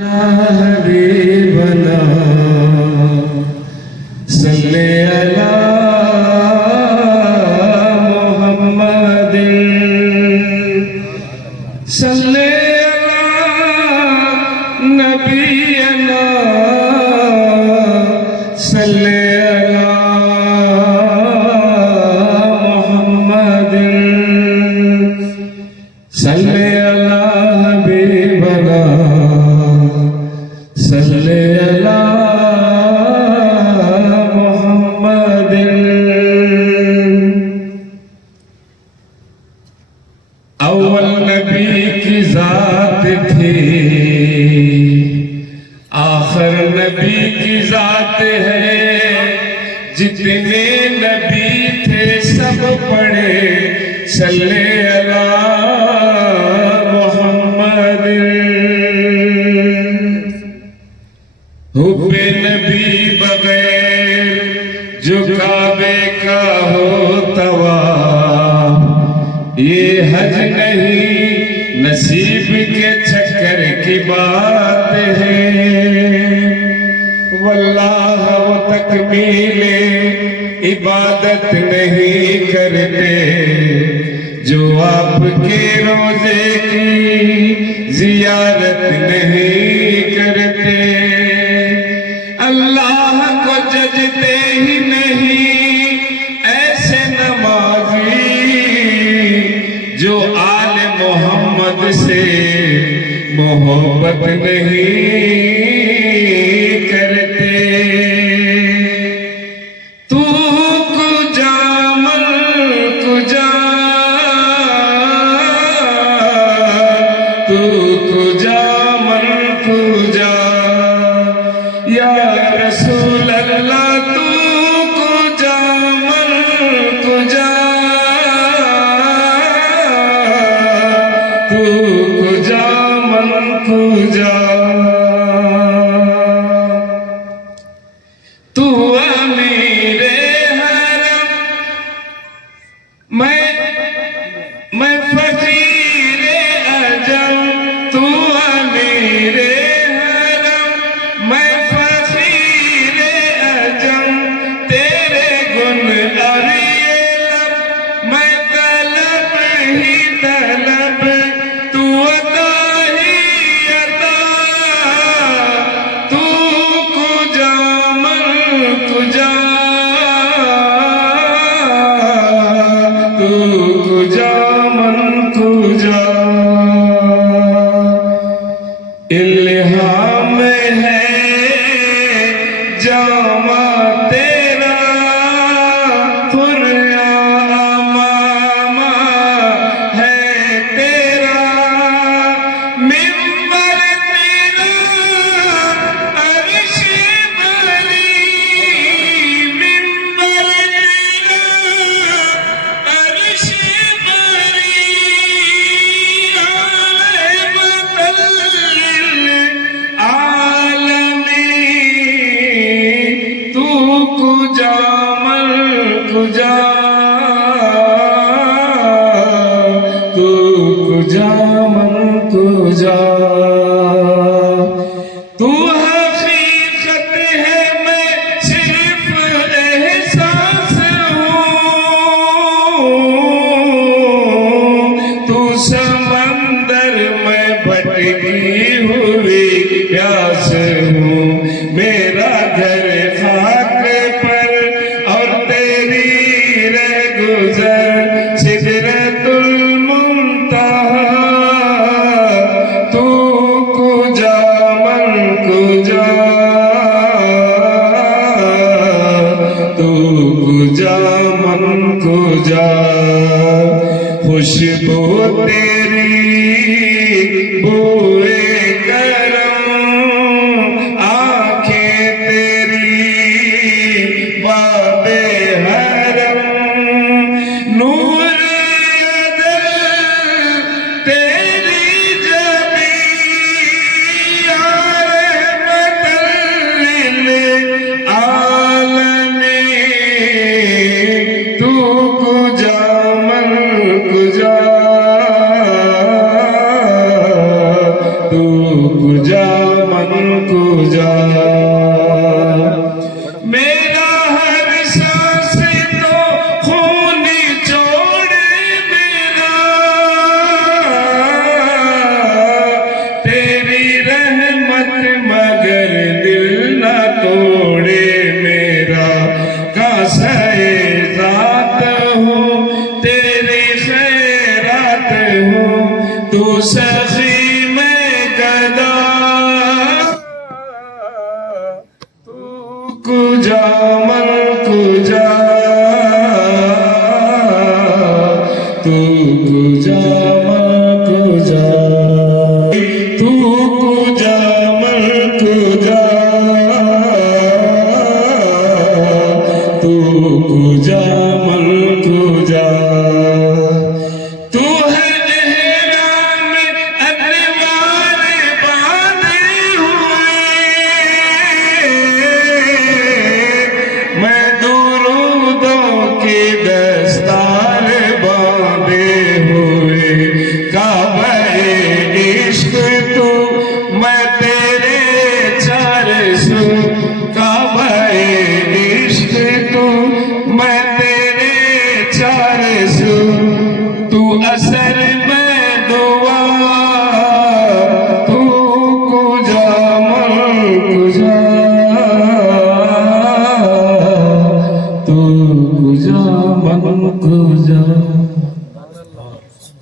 हबीबना सल्ले अला मुहम्मदिन सल्ले अला नबीना सल्ले अला मुहम्मदिन सल्ले अला हबीबना सल्ले अला मुहम्मदिन। अव्वल नबी की जात थी, आखिर नबी की जात है। जितने नबी थे सब पढ़े सल्ले अला हुब्बे नबी बगैर जो काबे का हो तवाफ, ये हज नहीं नसीब के चक्कर की बात है। वल्लाह वो तकमीले इबादत नहीं करते जो आपके रोजे की जियारत नहीं करते। अल्लाह को जजते ही नहीं ऐसे नमाजी जो आले मोहम्मद से मोहब्बत नहीं करते। तू कुजा मन कुजा, तू कुजा मन कुजा या रसूल अल्लाह, तू कुजा मन कुजा, तू कुजा मन कुजा। तू अमीरे हरम, मैं फकीरे अजम। तू अमीरे हरम, मैं फकीरे अजम। तेरे गुण अरिए लब, मैं तलब ही तलब। तू अता ही अता, तू कुजा मन कुजा, तू कुजा मन कुजा। इल्हाम है जामा तेरा, खुर्रामामा है तेरा। मिंबर तेरा अर्श बरी, मिंबर तेरा अर्श बरी। तू कुजा मन कुजा, तू कुजा मन कुजा। तू हकीकत है मैं सिर्फ एहसास हूँ। तू समंदर में भटकी हुई प्यास हूँ। मेरा घर खाक पर और तेरी रह गुजर सिदरतुल मुंतहा। तू कुजा मन कुजा, तू कुजा मन कुजा। खुशबू तेरी बूए करम, आंखें तेरी बाबे हरम। नूर अदल तेरी जबी, या रहमतल लिल आलमीन। तू कुजा मन कुजा, मुसलमान